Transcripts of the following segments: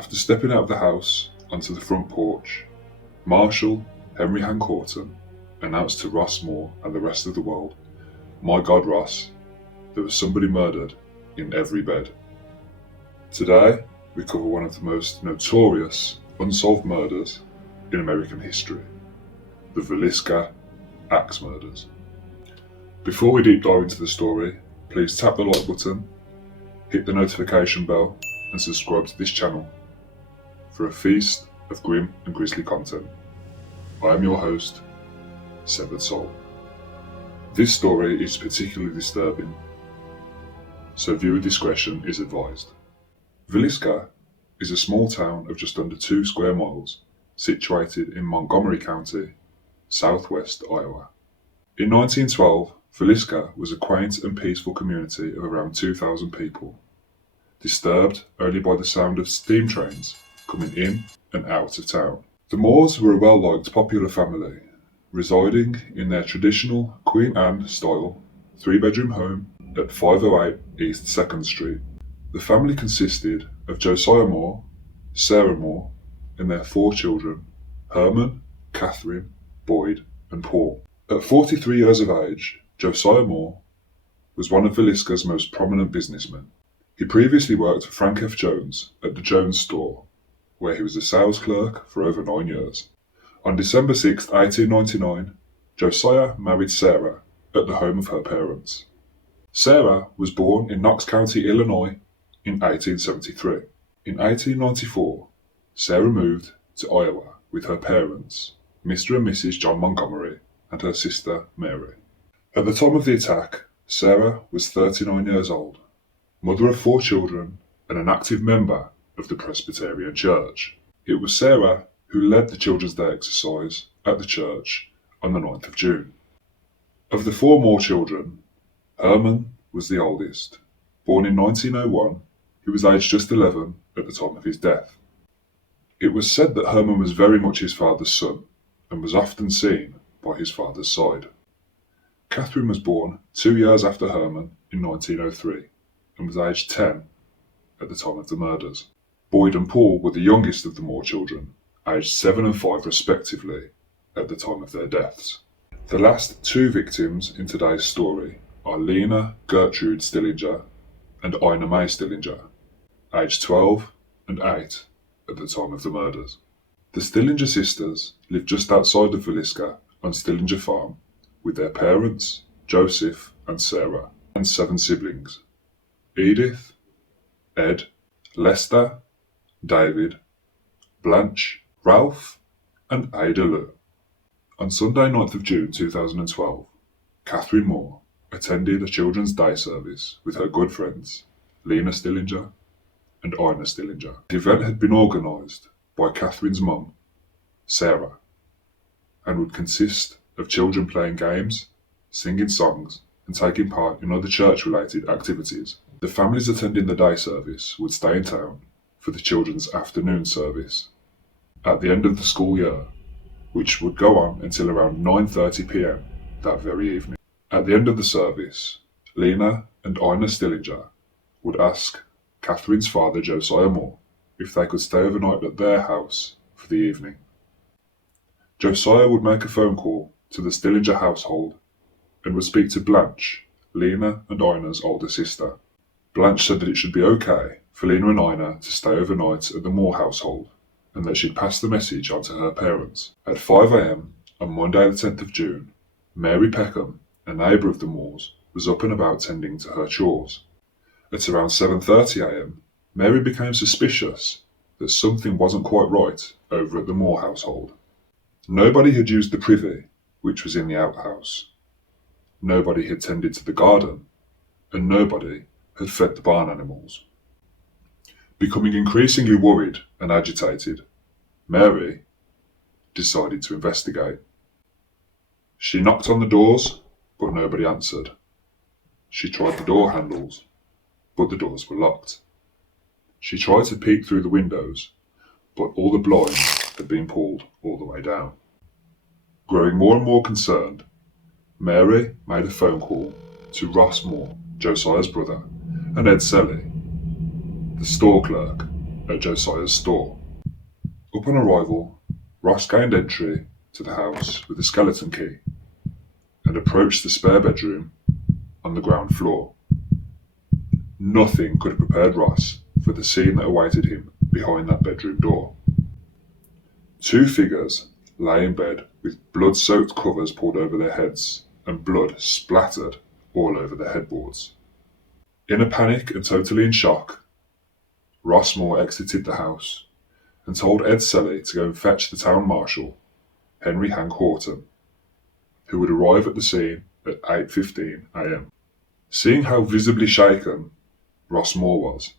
After stepping out of the house onto the front porch, Marshal Henry Hancourten announced to Ross Moore and the rest of the world, "My God, Ross, there was somebody murdered in every bed." Today, we cover one of the most notorious unsolved murders in American history, the Villisca Axe Murders. Before we deep dive into the story, please tap the like button, hit the notification bell, and subscribe to this channel for a feast of grim and grisly content. I am your host, Severed Soul. This story is particularly disturbing, so viewer discretion is advised. Villisca is a small town of just under 2 square miles, situated in Montgomery County, southwest Iowa. In 1912, Villisca was a quaint and peaceful community of around 2,000 people, disturbed only by the sound of steam trains coming in and out of town. The Moores were a well-liked, popular family, residing in their traditional Queen Anne style 3-bedroom home at 508 East 2nd Street. The family consisted of Josiah Moore, Sarah Moore, and their 4 children, Herman, Catherine, Boyd, and Paul. At 43 years of age, Josiah Moore was one of Villisca's most prominent businessmen. He previously worked for Frank F. Jones at the Jones store, where he was a sales clerk for over 9 years. On December 6, 1899, Josiah married Sarah at the home of her parents. Sarah was born in Knox County, Illinois in 1873. In 1894, Sarah moved to Iowa with her parents, Mr. and Mrs. John Montgomery, and her sister Mary. At the time of the attack, Sarah was 39 years old, mother of 4 children, and an active member of the Presbyterian Church. It was Sarah who led the Children's Day exercise at the church on the 9th of June. Of the 4 more children, Herman was the oldest. Born in 1901, he was aged just 11 at the time of his death. It was said that Herman was very much his father's son and was often seen by his father's side. Catherine was born 2 years after Herman in 1903 and was aged 10 at the time of the murders. Boyd and Paul were the youngest of the Moore children, aged 7 and 5 respectively at the time of their deaths. The last 2 victims in today's story are Lena Gertrude Stillinger and Ina Mae Stillinger, aged 12 and 8 at the time of the murders. The Stillinger sisters lived just outside of Villisca on Stillinger Farm with their parents, Joseph and Sarah, and 7 siblings: Edith, Ed, Lester, David, Blanche, Ralph, and Ada Lou. On Sunday 9th of June 2012, Catherine Moore attended a Children's Day service with her good friends, Lena Stillinger and Ina Stillinger. The event had been organised by Catherine's mum, Sarah, and would consist of children playing games, singing songs, and taking part in other church-related activities. The families attending the day service would stay in town for the children's afternoon service at the end of the school year, which would go on until around 9:30 p.m. that very evening. At the end of the service, Lena and Ina Stillinger would ask Catherine's father, Josiah Moore, if they could stay overnight at their house for the evening. Josiah would make a phone call to the Stillinger household and would speak to Blanche, Lena and Ina's older sister. Blanche said that it should be okay for Lena and Ina to stay overnight at the Moore household and that she'd pass the message on to her parents. At 5 a.m. on Monday the 10th of June, Mary Peckham, a neighbour of the Moores, was up and about tending to her chores. At around 7:30 a.m, Mary became suspicious that something wasn't quite right over at the Moore household. Nobody had used the privy, which was in the outhouse. Nobody had tended to the garden, and nobody had fed the barn animals. Becoming increasingly worried and agitated, Mary decided to investigate. She knocked on the doors, but nobody answered. She tried the door handles, but the doors were locked. She tried to peek through the windows, but all the blinds had been pulled all the way down. Growing more and more concerned, Mary made a phone call to Ross Moore, Josiah's brother, and Ed Selly, the store clerk at Josiah's store. Upon arrival, Ross gained entry to the house with a skeleton key and approached the spare bedroom on the ground floor. Nothing could have prepared Ross for the scene that awaited him behind that bedroom door. Two figures lay in bed with blood-soaked covers pulled over their heads and blood splattered all over their headboards. In a panic and totally in shock, Ross Moore exited the house and told Ed Selly to go and fetch the town marshal, Henry Hank Horton, who would arrive at the scene at 8:15 a.m. Seeing how visibly shaken Ross Moore was,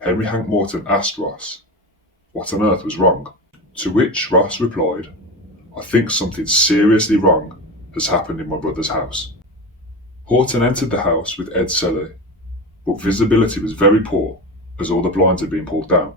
Henry Hank Morton asked Ross what on earth was wrong, to which Ross replied, "I think something seriously wrong has happened in my brother's house." Horton entered the house with Ed Selly, but visibility was very poor as all the blinds had been pulled down.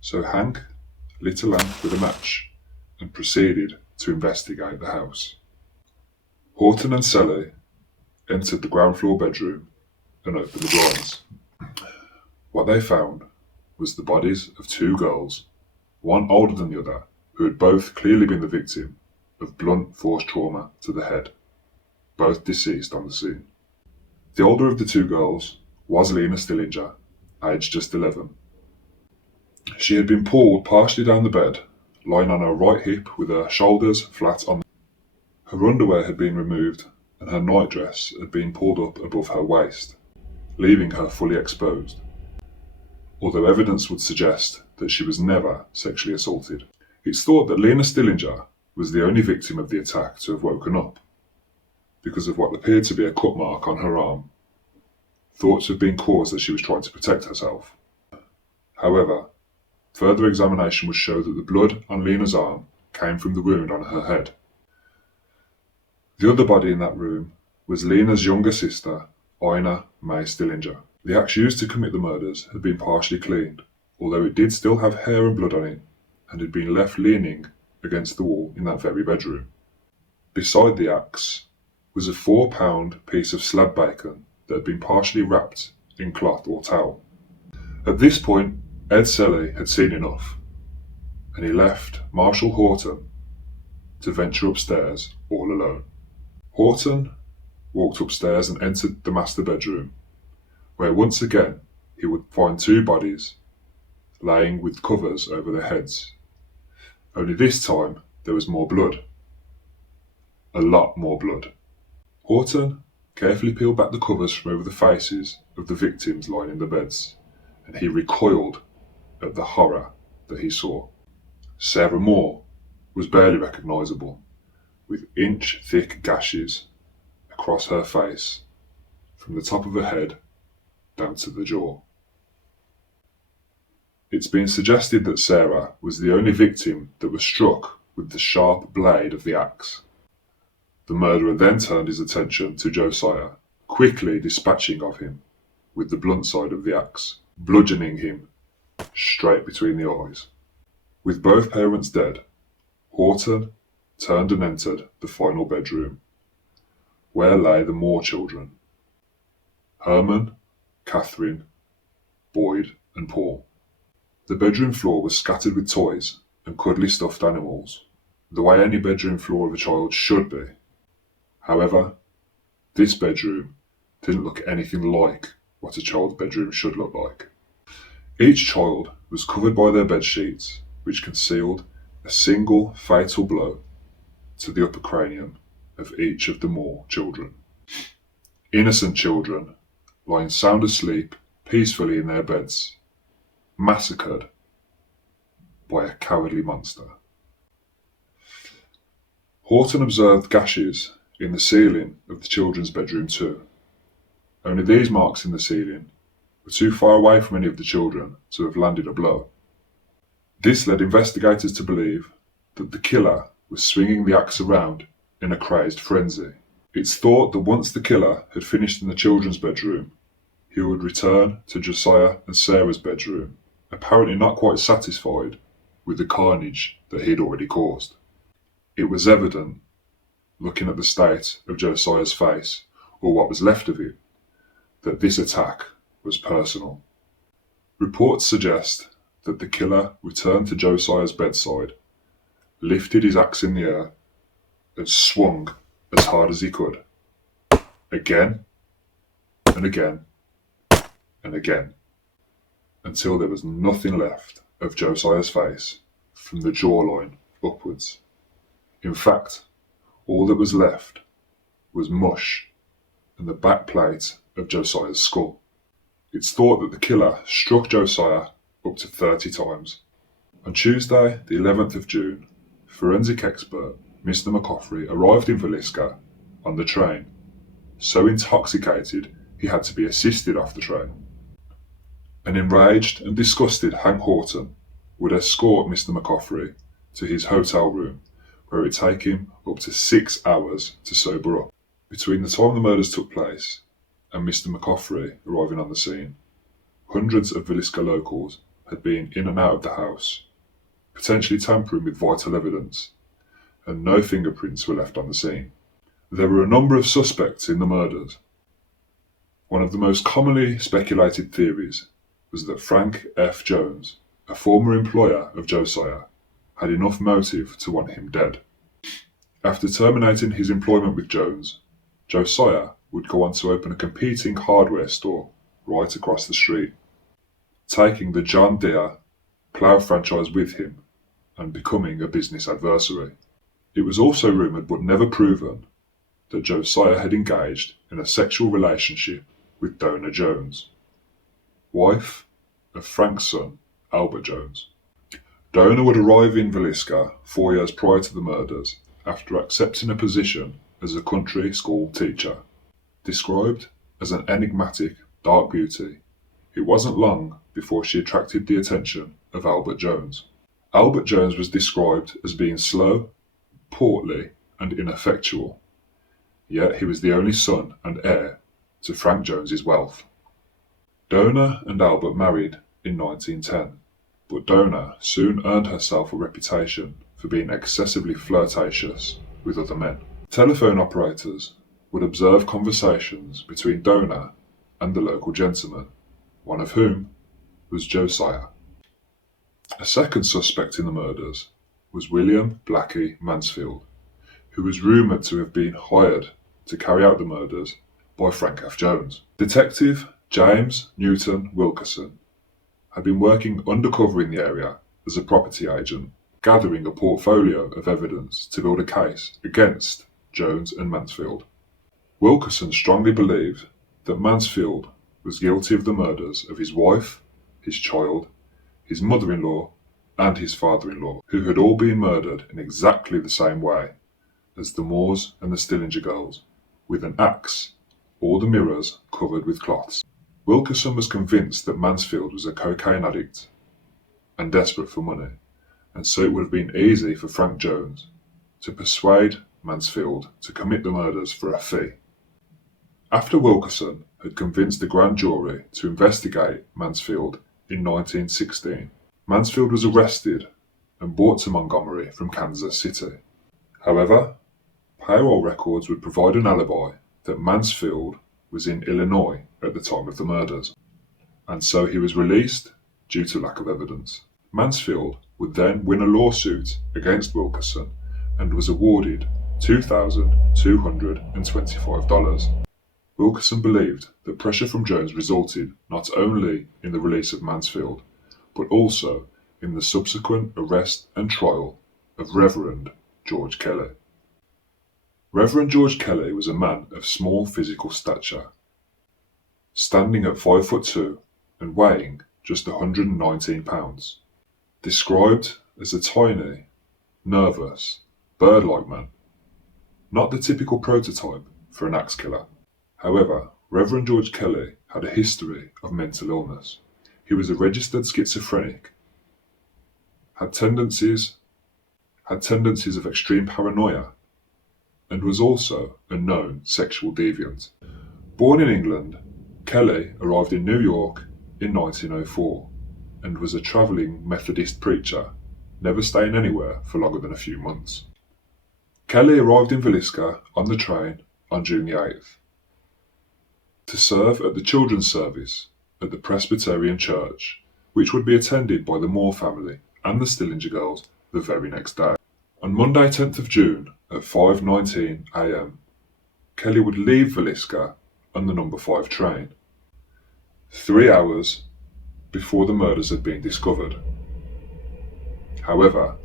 So Hank lit a lamp with a match and proceeded to investigate the house. Horton and Selly entered the ground floor bedroom and opened the blinds. What they found was the bodies of two girls, one older than the other, who had both clearly been the victim of blunt force trauma to the head, both deceased on the scene. The older of the two girls was Lena Stillinger, aged just 11. She had been pulled partially down the bed, lying on her right hip with her shoulders flat on. Her underwear had been removed and her nightdress had been pulled up above her waist, leaving her fully exposed, although evidence would suggest that she was never sexually assaulted. It's thought that Lena Stillinger was the only victim of the attack to have woken up, because of what appeared to be a cut mark on her arm, thought to have been caused as she was trying to protect herself. However, further examination would show that the blood on Lena's arm came from the wound on her head. The other body in that room was Lena's younger sister, Ina Mae Stillinger. The axe used to commit the murders had been partially cleaned, although it did still have hair and blood on it, and had been left leaning against the wall in that very bedroom. Beside the axe was a 4-pound piece of slab bacon that had been partially wrapped in cloth or towel. At this point, Ed Selly had seen enough, and he left Marshal Horton to venture upstairs all alone. Horton walked upstairs and entered the master bedroom, where once again he would find two bodies laying with covers over their heads. Only this time there was more blood. A lot more blood. Horton carefully peeled back the covers from over the faces of the victims lying in the beds, and he recoiled at the horror that he saw. Sarah Moore was barely recognisable, with inch-thick gashes across her face, from the top of her head down to the jaw. It's been suggested that Sarah was the only victim that was struck with the sharp blade of the axe. The murderer then turned his attention to Josiah, quickly dispatching of him with the blunt side of the axe, bludgeoning him straight between the eyes. With both parents dead, Horton turned and entered the final bedroom, where lay the Moore children, Herman, Catherine, Boyd and Paul. The bedroom floor was scattered with toys and cuddly stuffed animals, the way any bedroom floor of a child should be. However, this bedroom didn't look anything like what a child's bedroom should look like. Each child was covered by their bed sheets, which concealed a single fatal blow to the upper cranium of each of the Moore children. Innocent children, lying sound asleep peacefully in their beds, massacred by a cowardly monster. Horton observed gashes in the ceiling of the children's bedroom too. Only these marks in the ceiling were too far away from any of the children to have landed a blow. This led investigators to believe that the killer was swinging the axe around in a crazed frenzy. It's thought that once the killer had finished in the children's bedroom, he would return to Josiah and Sarah's bedroom, apparently not quite satisfied with the carnage that he'd already caused. It was evident, looking at the state of Josiah's face, or what was left of it, that this attack was personal. Reports suggest that the killer returned to Josiah's bedside, lifted his axe in the air, and swung as hard as he could. Again, and again, and again, until there was nothing left of Josiah's face from the jawline upwards. In fact, all that was left was mush and the back plate of Josiah's skull. It's thought that the killer struck Josiah up to 30 times. On Tuesday, the 11th of June, forensic expert Mr. McCaffrey arrived in Villisca on the train, so intoxicated he had to be assisted off the train. An enraged and disgusted Hank Horton would escort Mr. McCaffrey to his hotel room, where it would take him up to 6 hours to sober up. Between the time the murders took place and Mr. McCaffrey arriving on the scene, hundreds of Villisca locals had been in and out of the house, potentially tampering with vital evidence, and no fingerprints were left on the scene. There were a number of suspects in the murders. One of the most commonly speculated theories was that Frank F. Jones, a former employer of Josiah, had enough motive to want him dead. After terminating his employment with Jones, Josiah would go on to open a competing hardware store right across the street, taking the John Deere plough franchise with him and becoming a business adversary. It was also rumoured, but never proven, that Josiah had engaged in a sexual relationship with Donna Jones, wife of Frank's son, Albert Jones. Donna would arrive in Villisca 4 years prior to the murders after accepting a position as a country school teacher. Described as an enigmatic, dark beauty, it wasn't long before she attracted the attention of Albert Jones. Albert Jones was described as being slow, portly, and ineffectual, yet he was the only son and heir to Frank Jones's wealth. Donna and Albert married in 1910, but Donna soon earned herself a reputation for being excessively flirtatious with other men. Telephone operators would observe conversations between Donna and the local gentleman, one of whom was Josiah. A second suspect in the murders was William Blackie Mansfield, who was rumoured to have been hired to carry out the murders by Frank F. Jones. Detective James Newton Wilkerson had been working undercover in the area as a property agent, gathering a portfolio of evidence to build a case against Jones and Mansfield. Wilkerson strongly believed that Mansfield was guilty of the murders of his wife, his child, his mother-in-law, and his father-in-law, who had all been murdered in exactly the same way as the Moores and the Stillinger girls, with an axe, all the mirrors covered with cloths. Wilkerson was convinced that Mansfield was a cocaine addict and desperate for money, and so it would have been easy for Frank Jones to persuade Mansfield to commit the murders for a fee. After Wilkerson had convinced the grand jury to investigate Mansfield in 1916, Mansfield was arrested and brought to Montgomery from Kansas City. However, payroll records would provide an alibi that Mansfield was in Illinois at the time of the murders, and so he was released due to lack of evidence. Mansfield would then win a lawsuit against Wilkerson and was awarded $2,225. Wilkerson believed that pressure from Jones resulted not only in the release of Mansfield, but also in the subsequent arrest and trial of Reverend George Kelly. Reverend George Kelly was a man of small physical stature, standing at 5'2" and weighing just 119 pounds. Described as a tiny, nervous, bird-like man, not the typical prototype for an axe killer. However, Reverend George Kelly had a history of mental illness. He was a registered schizophrenic, had tendencies of extreme paranoia, and was also a known sexual deviant. Born in England, Kelly arrived in New York in 1904 and was a travelling Methodist preacher, never staying anywhere for longer than a few months. Kelly arrived in Villisca on the train on June the 8th to serve at the children's service at the Presbyterian Church which would be attended by the Moore family and the Stillinger girls the very next day. On Monday 10th of June at 5:19 am, Kelly would leave Villisca on the number 5 train, 3 hours before the murders had been discovered. However,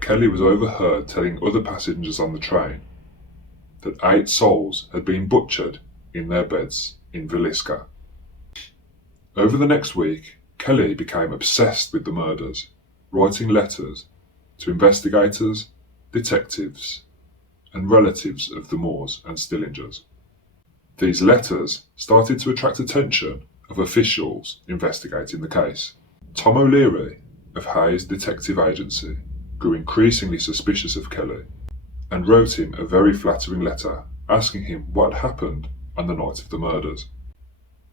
Kelly was overheard telling other passengers on the train that 8 souls had been butchered in their beds in Villisca. Over the next week, Kelly became obsessed with the murders, writing letters to investigators, detectives, and relatives of the Moores and Stillingers. These letters started to attract attention of officials investigating the case. Tom O'Leary of Hayes Detective Agency grew increasingly suspicious of Kelly and wrote him a very flattering letter asking him what happened on the night of the murders.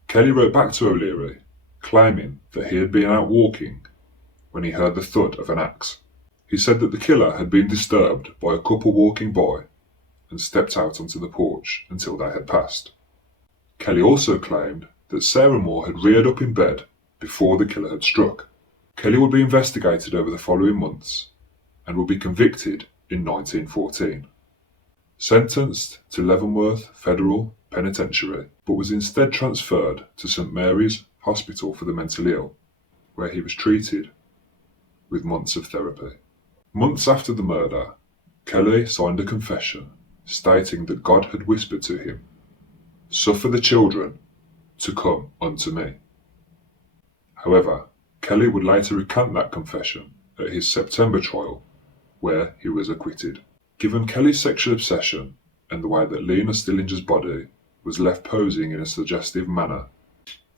Kelly wrote back to O'Leary, claiming that he had been out walking when he heard the thud of an axe. He said that the killer had been disturbed by a couple walking by and stepped out onto the porch until they had passed. Kelly also claimed that Sarah Moore had reared up in bed before the killer had struck. Kelly would be investigated over the following months and would be convicted in 1914. Sentenced to Leavenworth Federal Penitentiary, but was instead transferred to St. Mary's Hospital for the Mentally Ill, where he was treated with months of therapy. Months after the murder, Kelly signed a confession stating that God had whispered to him, "Suffer the children to come unto me." However, Kelly would later recant that confession at his September trial, where he was acquitted. Given Kelly's sexual obsession and the way that Lena Stillinger's body was left posing in a suggestive manner,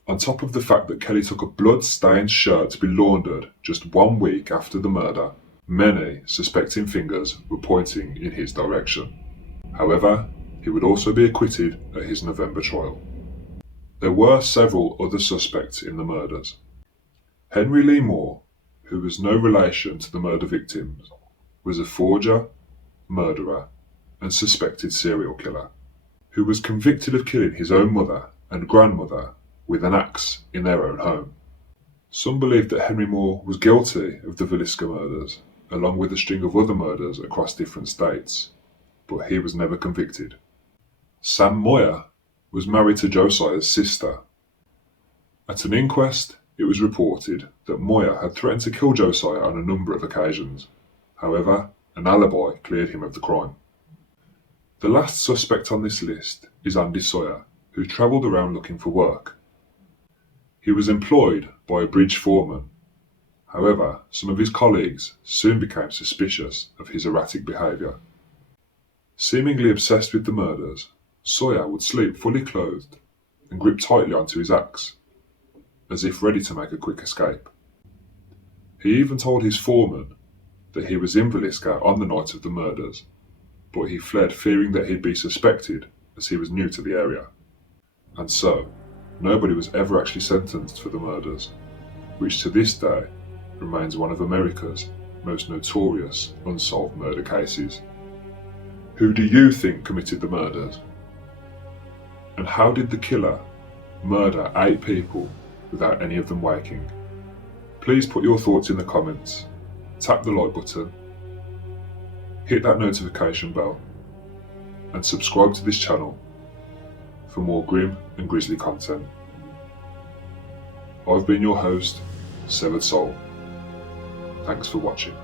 on top of the fact that Kelly took a blood-stained shirt to be laundered just 1 week after the murder, many suspecting fingers were pointing in his direction. However, he would also be acquitted at his November trial. There were several other suspects in the murders. Henry Lee Moore, who was no relation to the murder victims, was a forger, murderer, and suspected serial killer, who was convicted of killing his own mother and grandmother with an axe in their own home. Some believed that Henry Moore was guilty of the Villisca murders, along with a string of other murders across different states, but he was never convicted. Sam Moyer was married to Josiah's sister. At an inquest, it was reported that Moyer had threatened to kill Josiah on a number of occasions. However, an alibi cleared him of the crime. The last suspect on this list is Andy Sawyer, who travelled around looking for work. He was employed by a bridge foreman. However, some of his colleagues soon became suspicious of his erratic behaviour. Seemingly obsessed with the murders, Sawyer would sleep fully clothed and grip tightly onto his axe, as if ready to make a quick escape. He even told his foreman that he was in Villisca on the night of the murders, but he fled fearing that he'd be suspected as he was new to the area. And so, nobody was ever actually sentenced for the murders, which to this day remains one of America's most notorious unsolved murder cases. Who do you think committed the murders? And how did the killer murder 8 people without any of them waking? Please put your thoughts in the comments, tap the like button, hit that notification bell, and subscribe to this channel for more grim and grisly content. I've been your host, Severed Soul. Thanks for watching.